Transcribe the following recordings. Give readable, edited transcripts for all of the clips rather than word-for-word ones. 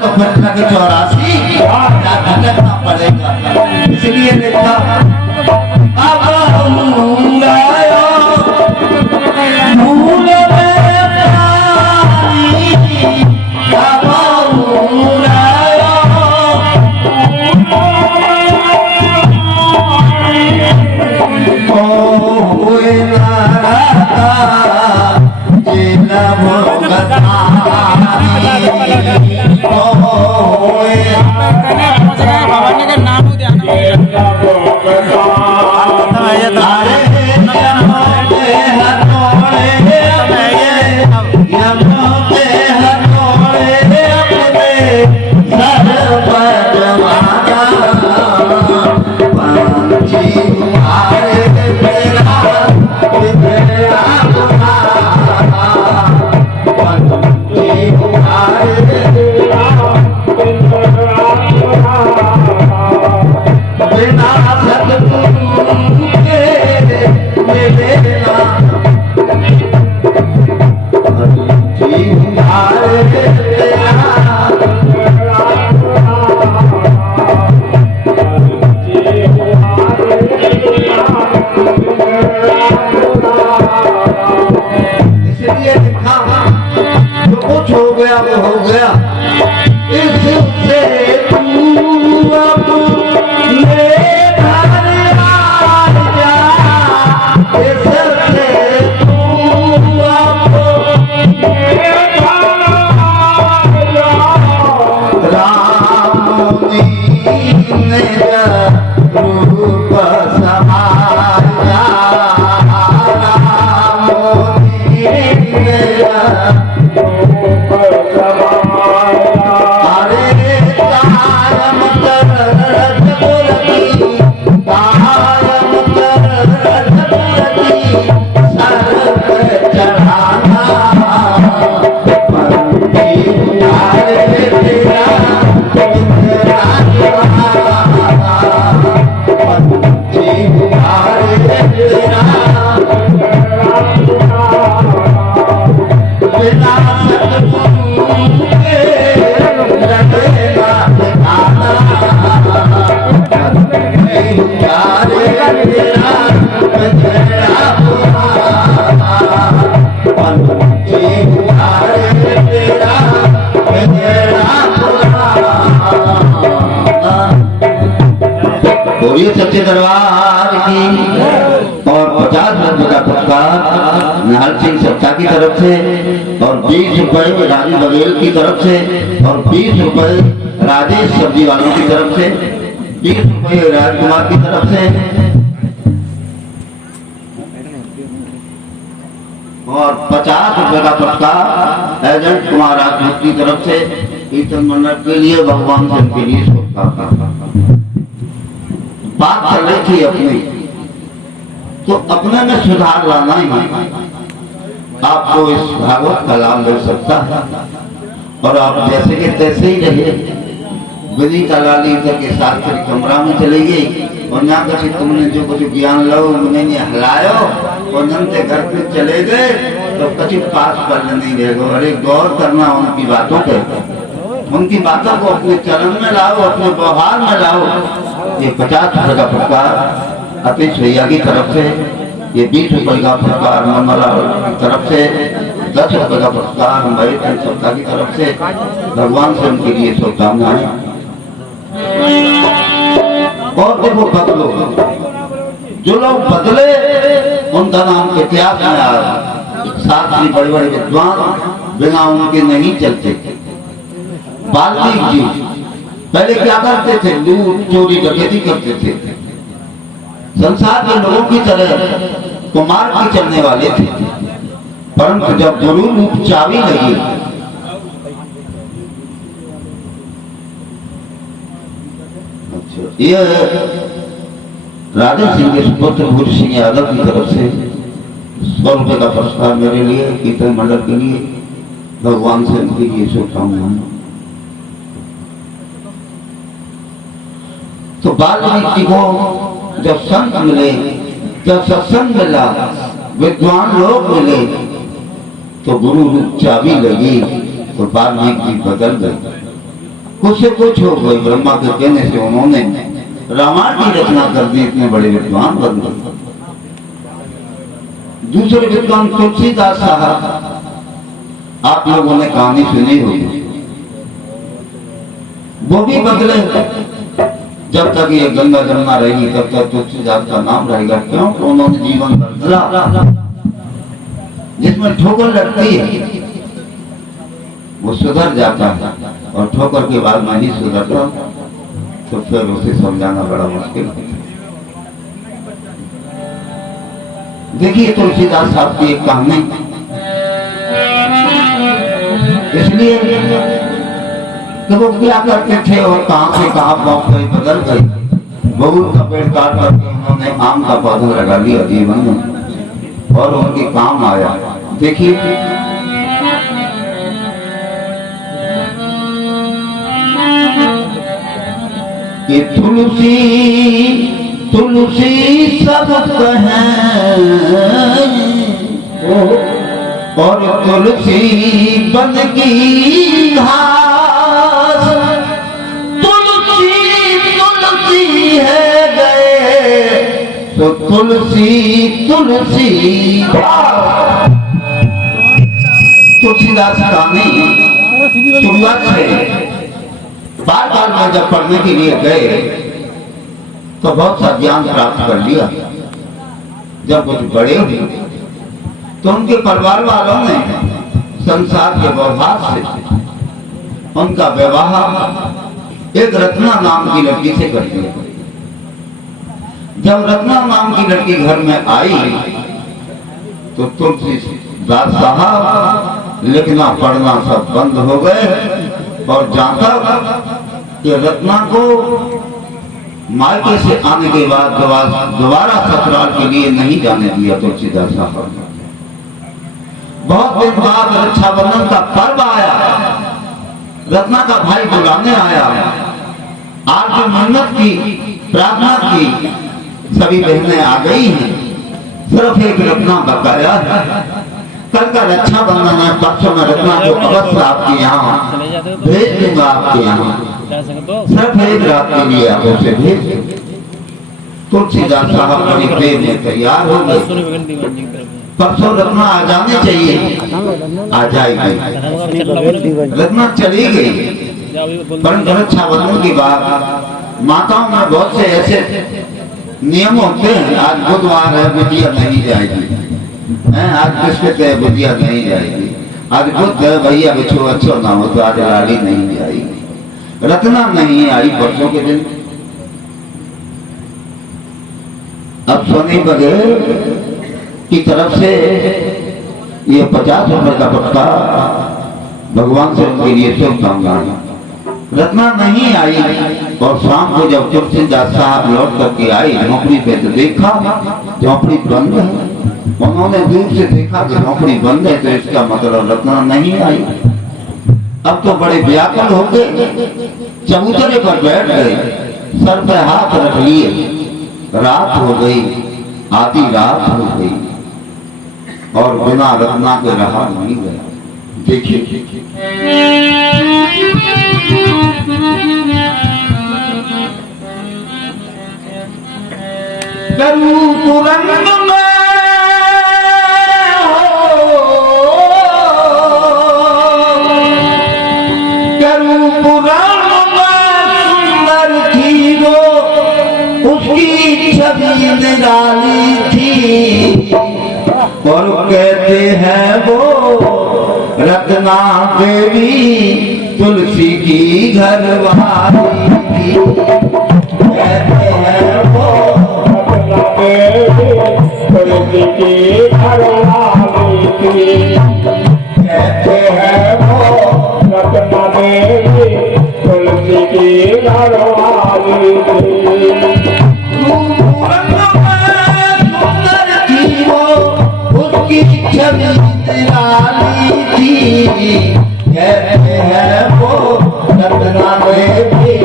तो फिर 84 भटकना पड़ेगा। इसलिए लिखा अब सच्चे दरबार की और 50 रुपए का पुरस्कार निहाल सिंह सच्चा की तरफ से और 20 रुपए राजू बघेल की तरफ से और 20 रुपए राजेश सब्जी वालों की तरफ से 20 रुपए राजकुमार की तरफ से और 50 रुपए का पुरस्कार एजेंट कुमार राजपूत की तरफ से कीर्तन मंडल के लिए भगवान सिंह के लिए बात चल रही थी अपनी, तो अपने में सुधार लाना ही आपको इस भागवत का लाभ मिल सकता है और आप जैसे के तैसे ही रहिए। विधि का लाली के साथ फिर कमरा में चली गई और यहाँ कभी तुमने जो कुछ ज्ञान लो मुझे नहीं हलायो और नंते घर पे चले गए तो कभी पास पर नहीं रहेगा। अरे गौर करना उनकी बातों पे, उनकी बातों को अपने चरण में लाओ, अपने व्यवहार में लाओ। ये 50 रुपए का पुरस्कार अतीश भैया की तरफ से, ये 20 रुपए का पुरस्कार मनमला की तरफ से, 10 रुपए का पुरस्कार हमारे संस्था की तरफ से भगवान से उनके लिए शुभकामनाएं। और देखो बदलो, जो लोग बदले उनका नाम इतिहास में आ रहा। शास्त्री बड़े बड़े विद्वान बिना उनके नहीं चलते। वाल्मीकि जी पहले क्या करते थे? लूट चोरी डकैती करते थे, संसार के लोगों की तरह कुमार की चलने वाले थे। परंतु जब गुरु रूप चाबी लगी, यह राजा सिंह के सुपुत्र भूर सिंह यादव की तरफ से 100 रुपए का पुरस्कार मेरे लिए, कीर्तन मंडल के लिए, भगवान से उनके लिए शुभकामनाएं। तो वाल्मीकि को जब संत मिले, जब सत्संग मिला, विद्वान लोग मिले, तो गुरु रूप चाबी लगी तो वाल्मीकि बदल गए। कुछ से कुछ हो गई। ब्रह्मा के कहने से उन्होंने रामायण की रचना कर दी, इतने बड़े विद्वान बन गए। दूसरे विद्वान तुलसीदास साहब, आप लोगों ने कहानी सुनी होगी, वो भी बदले। जब तक ये गंगा जमुना रहेगी तब तक तुलसीदास का नाम रहेगा। क्यों? तो उन्होंने जीवन बदला। जिसमें ठोकर लगती है वो सुधर जाता है, और ठोकर के बाद नहीं सुधरता तो फिर उसे समझाना बड़ा मुश्किल है। देखिए तुलसीदास साहब की एक कहानी, इसलिए कि वो क्या करते थे और कहां से कहां पहुंच गए, बदल गए। बबूल का पेड़ काट करके उन्होंने आम का पौधा लगा लिया जीवन में, और उनके काम आया। देखिए ये तुलसी तुलसी सब कहें, और तुलसी बन की घास, तुलसी तुलसी है गए तो तुलसी तुलसी। तुलसीदास कहानी शुरुआत से बार बार में जब पढ़ने के लिए गए तो बहुत सा ज्ञान प्राप्त कर लिया। जब कुछ बड़े हुए तो उनके परिवार वालों ने संसार के व्यवहार से उनका विवाह एक रत्ना नाम की लड़की से कर दिया। जब रत्ना नाम की लड़की घर में आई तो तुलसीदास साहब लिखना पढ़ना सब बंद हो गए, और जानता कि रत्ना को मायके से आने के बाद दोबारा ससुराल के लिए नहीं जाने दिया तुलसीदास साहब। बहुत दिन बाद रक्षाबंधन का पर्व आया, रत्ना का भाई बुलाने आया। आज जो मन्नत की प्रार्थना की सभी बहनें आ गई हैं, सिर्फ एक रत्ना बकाया है। कल का रक्षाबंधन है, परसों में रत्ना को अवश्य आपके यहाँ भेज दूंगा। आपके यहाँ सिर्फ एक रात के लिए आप उसे भेज दें। तुलसीदास साहब बड़ी प्रेम में तैयार हो गए। परसों रत्ना आ जानी चाहिए, आ जाएगी। रत्ना चली गई, परंतु रक्षाबंधन की बात माताओं में बहुत से ऐसे नियम होते हैं। आज बुधवार है, बिटिया नहीं जाएगी, आज बिस्कुट है, बुधिया नहीं जाएगी। आज बुध है, भैया बिछो अच्छो ना हो तो आज लाली नहीं जाएगी। रत्ना नहीं आई परसों के दिन। अब सोनी बघेल की तरफ से ये 50 रुपए का पुरस्कार भगवान से उनके लिए शुभकामनाएं। रत्ना नहीं आई, और शाम को जब तुलसीदास साहब लौट करके आई झोंपड़ी पे तो देखा झोंपड़ी बंद है। उन्होंने दूर से देखा कि झोंपड़ी बंद है, तो इसका मतलब रत्ना नहीं आई। अब तो बड़े व्याकुल हो गए, चबूतरे पर बैठ गए, सर पे हाथ रख लिए। रात हो गई, आधी रात हो गई, और बिना रत्ना के रहा नहीं गया। देखिए तुरंत में हो निराली थी और कहते हैं वो रत्ना देवी तुलसी की घरवाली थी। कहते हैं वो रत्ना देवी तुलसी की घरवाली थी। कहते हैं वो रत्ना देवी तुलसी की घरवाली थी। सुंदर थी वो उसकी छवि निराली थी। कहते हैं वो रत्ना देवी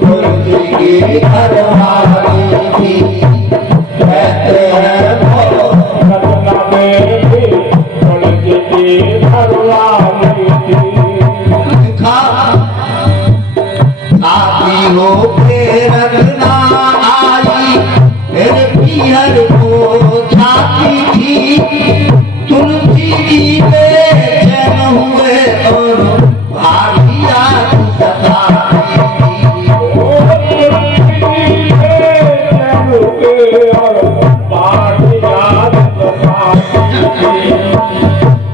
तुलसी की घरवाली थी। कहते हैं वो रत्ना देवी तुलसी की घरवाली थी। आती हो के रत्ना आई फिर पीहर को जाती थी। तुलसी जी बेचैन हुए और भागिया सताती थी।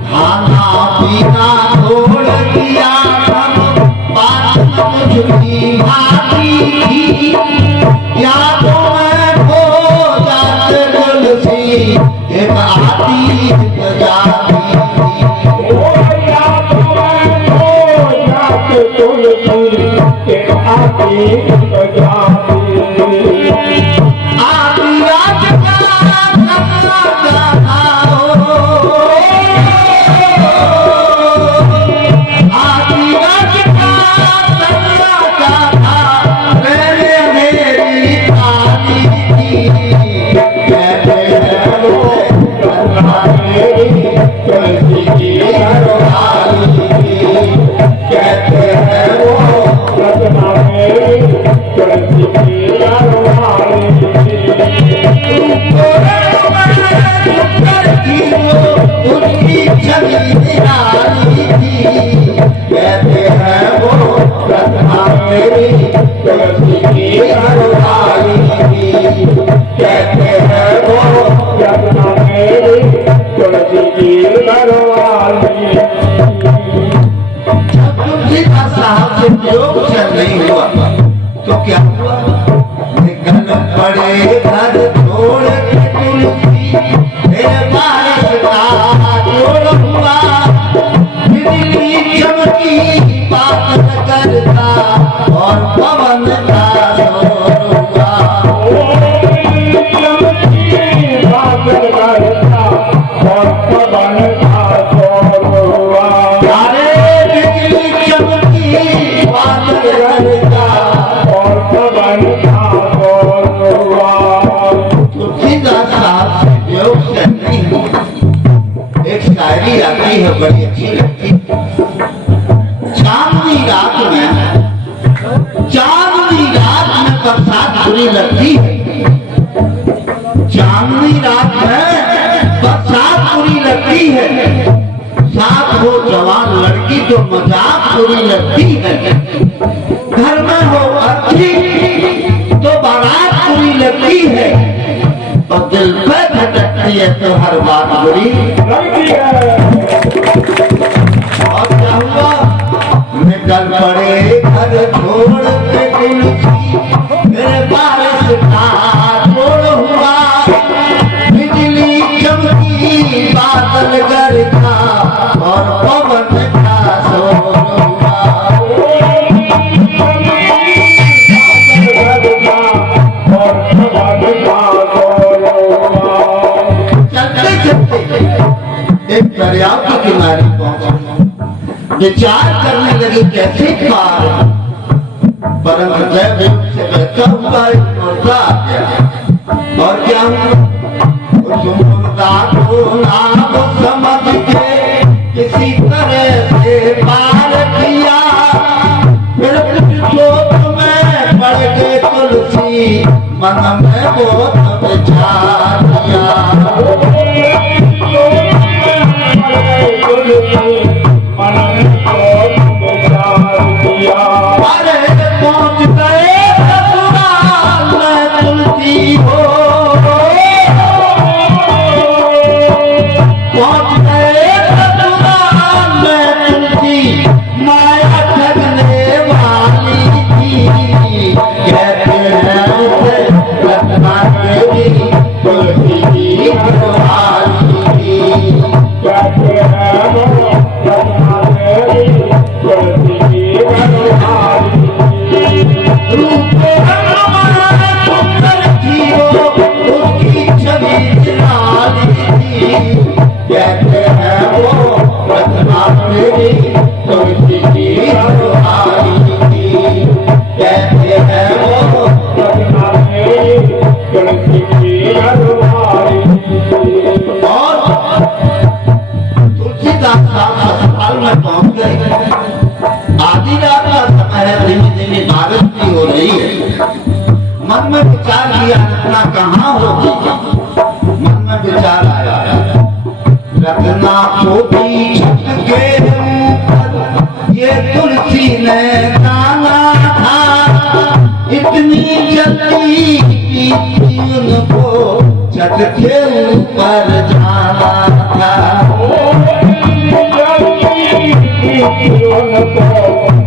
खाना पीना छोड़ दिया बात मुझकी भाती थी। यादों में खो जाते तुलसी एक आती जाती थी। आती रात का सपना जाना हो। आती रात का सपना जाना मैंने मेरी तारी थी। कहते हैं वो रत्ना देवी तुलसी की घरवाली थी। कहते हैं वो रत्ना देवी तुलसी की घरवाली थी। उसकी छवि निराली थी। कहते हैं वो रत्ना देवी तुलसी की घरवाली थी। कहते हैं वो रत्ना देवी तुलसी की घरवाली थी। जब तुलसी का साहब से प्रयोग चल नहीं हुआ तो क्या हुआ? निकल पड़े घर छोड़ के तुलसी फिर बारिश का जोड़ हुआ। बिजली चमकी बात करता और पवन का शोर हुआ। अरे बिजली चमकी बात करता तुलसीदास साहब से प्रयोग से नहीं हुआ। एक शायरी आती है बड़ी अच्छी लगती है। चांदनी रात में बरसात बुरी लगती है। चांदनी रात में बरसात बुरी लगती है। साथ हो जवान लड़की तो मजाक बुरी लगती है। घर में हो अच्छी तो बारात बुरी लगती है। और दिल पे भटकती है तो हर बात बुरी लगती है। और क्या हुआ? निकल पड़े घर छोड़ के तुलसी मेरे बारिश का जोड़ हुआ। बिजली चमकी बादल गरजा और पवन का शोर हुआ। चलते चलते एक दरिया के किनारे पहुंचे। विचार करने लगे कैसे पार। परम हृदय से बहता हुआ एक मुर्दा आ गया। और क्या उस मुर्दा को नाम समझ के किसी तरह से पार किया। फिर कुछ सोच में पड़ गए तुलसी मन में बहुत विचार किया। अरे पहुंच गए ससुराल में तुलसी हो। मेरी तुलसी की रखवाली कहते हैं वो रखना मेरी तुलसी की रखवाली। और तुलसीदास साहब अस्पताल में पहुंच गए। आधी रात का समय है, धीमे धीमे बारिश भी हो रही है। मन में विचार किया रत्ना कहाँ होगी। मन में विचार आया रत्ना को भी छत के ऊपर ये तुलसी ने जाना था। इतनी जल्दी की उनको छत के ऊपर जाना था।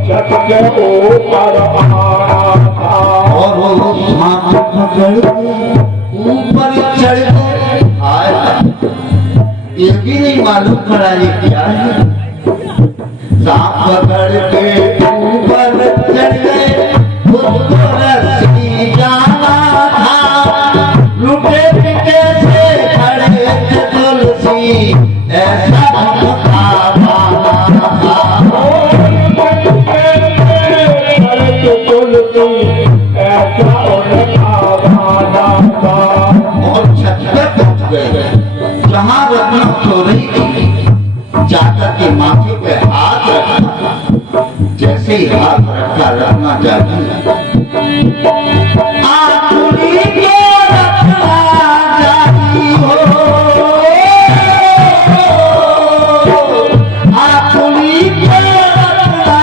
छत के ऊपर आना था। और वो सांप पकड़ ऊपर चढ़ गए। ये भी नहीं मालूम पड़ा ये क्या है। सांप पकड़ के ऊपर चढ़ गए। उसको रस्सी जाना था। लुटे पिटे से खड़े थे तुलसी ऐसा था माना था। और छत पे पहुंच गए जहां रत्ना सो रही थी। जाकर के माथे पे हाथ रखा। जैसे ही हाथ रखा रत्ना जागी। आखिरी को रत्ना जागी हो। आखिरी को रत्ना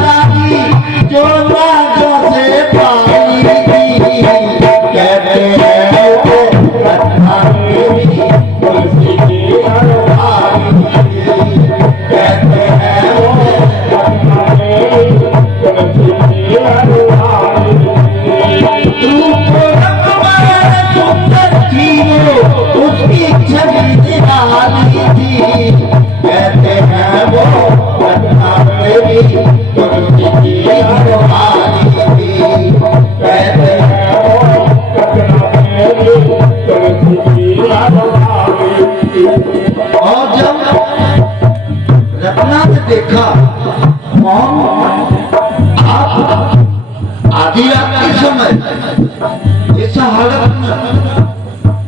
जागी जो राजों से पाई थी। कहते हैं वो रत्ना मेरी तुलसी की रखवाली। कहते हैं वो रत्ना मेरी तुलसी की रखवाली। रूप रत्नमय सुंदर थी वो, उसकी छवि निराली थी। कहते हैं वो रत्ना मेरी तुलसी की रखवाली थी। कहते हैं वो रत्ना मेरी तुलसी की रखवाली। और जब रत्ना ने देखा कौन आप आधी रात के समय इस हालत में।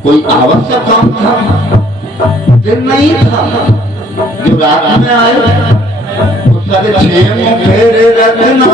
कोई आवश्यक काम था, दिन नहीं था जो रात में आए। उस सारे छे फेरे रत्ना